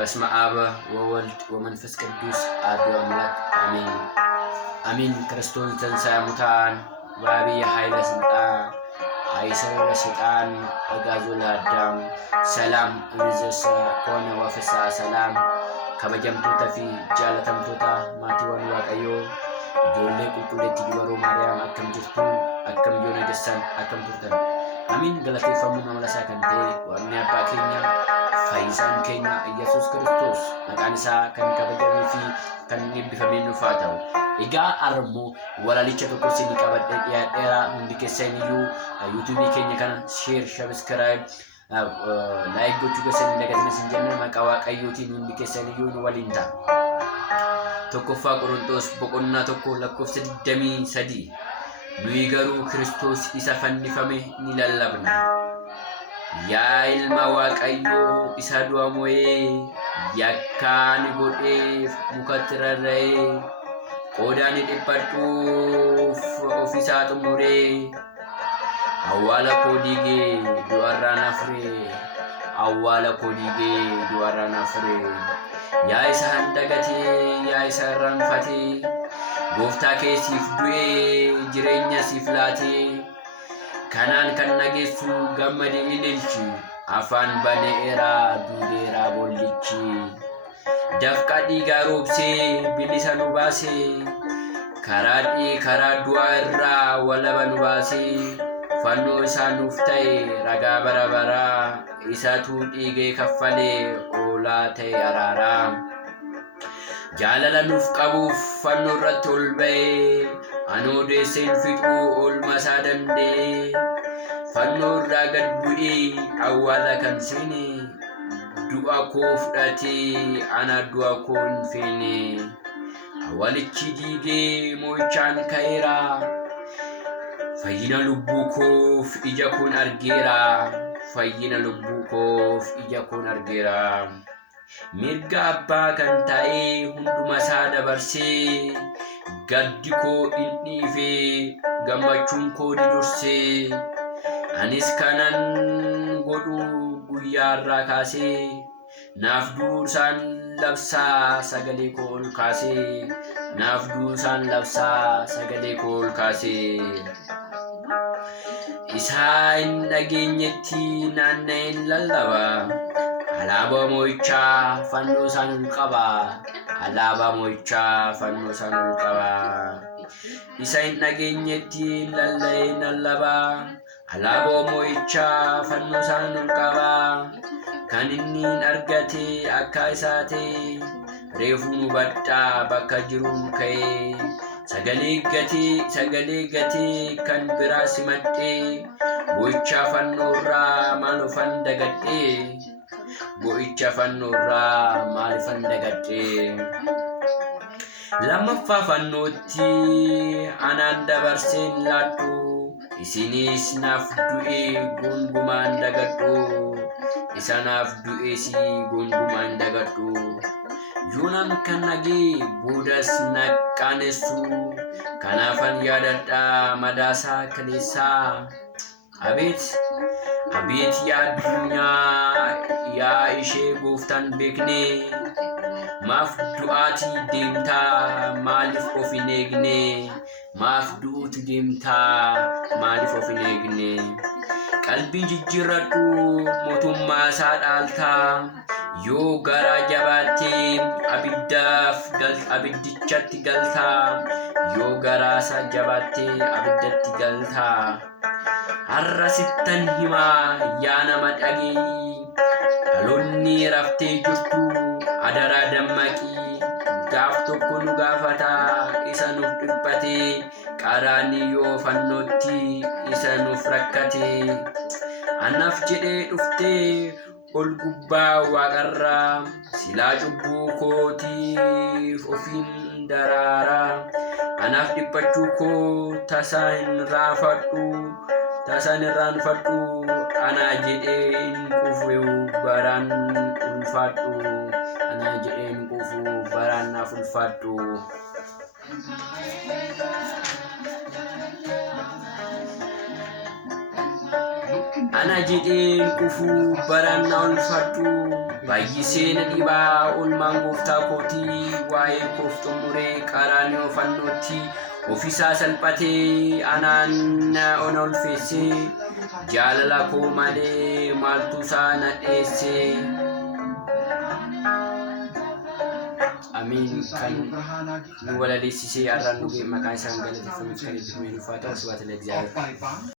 በስመ አብ ወወልድ ወመንፈስ ቅዱስ አሐዱ አምላክ አሜን። አሜን። ክርስቶስ ተንሥአ እሙታን ወአብይ ኃይለ ሥልጣን አይሰረ ለሰይጣን አጋዞ ለአዳም ሰላም እምይእዜሰ ኮነ ወፍስሐ ሰላም ከበጀምቶota fi jaalatamtoota maatiiwwan Waaqayyoo ijoollee qulqulleettii dubaroo Maariyaam akkam jirtu akkam yoona jessan akkam turtan. Amiin galateeffamuu nama lasaa kan ta'e Waaqni abbaa keenya fayyisaan keenya Yesuus Kiristoos maqaan isaa kan kabajamee fi kan eebbifamee nuuf haa ta'u. Egaa armu walalicha tokko isinii qabadhee dhiyaadheera. Hundi keessan iyyuu yuutuubii keenya kana sheer sabiskiraayib like gochuu keessan dagatiin isin jenna maqaa Waaqayyootiin hundi keessan iyyuu nu waliin ta'a. Tokkoffaa Qorontos boqonnaa tokko lakkoofsa 23 nuyi garuu Kiristoos isa fannifame ni lallabna. Yaa ilma Waaqayyoo isa du'a mo'ee yakkaa ni godheef mukatti rarra'ee qoodaa ni dhiphadhuuf ofiisaa xumuree awwaala koo diigee du'arraa na fure awwaala koo diigee du'arraa na fure. Yaa isa handagatee yaa isa irraanfatee gooftaa kee siif du'ee jireenya siif laatee kanaan kan nageessu gammadee ililchi afaan baneera duudeera bollichi. Dafqa dhiigaa roobsee bilisa nu baasee karaa du'aa irraa walaba nu baasee fannoo isaa nuuf ta'e ragaa bara baraa isaatu dhiigee kaffalee oolaa ta'e araaraa. Jaalala nuuf qabuuf fannoo irratti ol ba'ee anoo deesseen fixuu oolma isaa danda'ee fannoo irraa gad bu'ee awwaala kan seene du'a koo fudhatee ana du'a koo hin feene. Awwaalichi diigee mo'ichaan ka'eera fayyina lubbuu koof ija koon argeera fayyina lubbuu koof ija koon argeera. Mirga abbaa kan ta'e hunduma isaa dabarsee gaddi koo hin dhiifee gammachuun koo ni dursee anis kanan godhu guyyaa irraa kaasee naaf duusaan labsaa sagalee koo ol kaasee naaf duusaan labsaa sagalee koo ol kaasee. Isaa hin dhageenyetti naanna'een lallaba alaabaa mo'ichaa fannoo isaan ol qaba alaabaa mo'ichaa fannoo isaan ol qaba. Isa hin dhageenyetti lalla'een lallaba alaabaa mo'ichaa fannoo isaan ol qaba. Kan inni argate akka isaa ta'e reefuu nu badhaa bakka jiruun ka'ee sagalee gatee kan biraa simadhee bo'icha fannoo irraa maal ofan dagadhee bo'icha fannoo irraa maal ofan dagadhee. Lammaffaa fannootti anaan dabarseen laadhu isinis naaf du'ee gongumaan dagadhu isa naaf du'ee si gongumaan dagadhu. Yuunaan kan nagee boodas naqqaanessu kanaafan yaadadhaa madaasaa kaleessaa. Abeet yaa addunyaa yaa ishee gooftaan beekne maaf du'aatii deemtaa maaliif of hin eegne maaf du'uuti deemtaa maaliif of hin eegne. Qalbii jijjiirradhu mootummaa isaa dhaaltaa yoo garaa jabaattee abiddichatti galtaa yoo garaa isaa jabaattee abiddatti galtaa. Har'a sittan himaa yaa nama dhageeyyi dhaloonni raftee jirtu adaraa dammaqii gaaf tokko nu gaafata isa nuuf dhiphatee qaraanii yoo fannootti isa nuuf rakkate. Anaaf jedhee dhuftee ol gubbaa waaqarraa silaa cubbuu kootiif ofiin daraaraa. Anaaf dhiphachuu koo tasaa hin irraanfadhu anaa jedhee hin quufu baraan ulfaadhu anaa jedhee hin quufu baraan naaf ulfaadhu. Ana jedheen quufu baraan na ulfaadhu baay'isee na dhibaa oolmaan gooftaa kootii waa'ee koof xumuree qaraanii ofannooti ofiisaa salphatee anaan ona ulfeessee jaalala koo malee maaltu isaa na dheessee. Amin. Kan nu wala leessisee arraan nu maqaan isaan galateeffamuuf kan itti himee dhufaata. Waswaata Lexaabeer.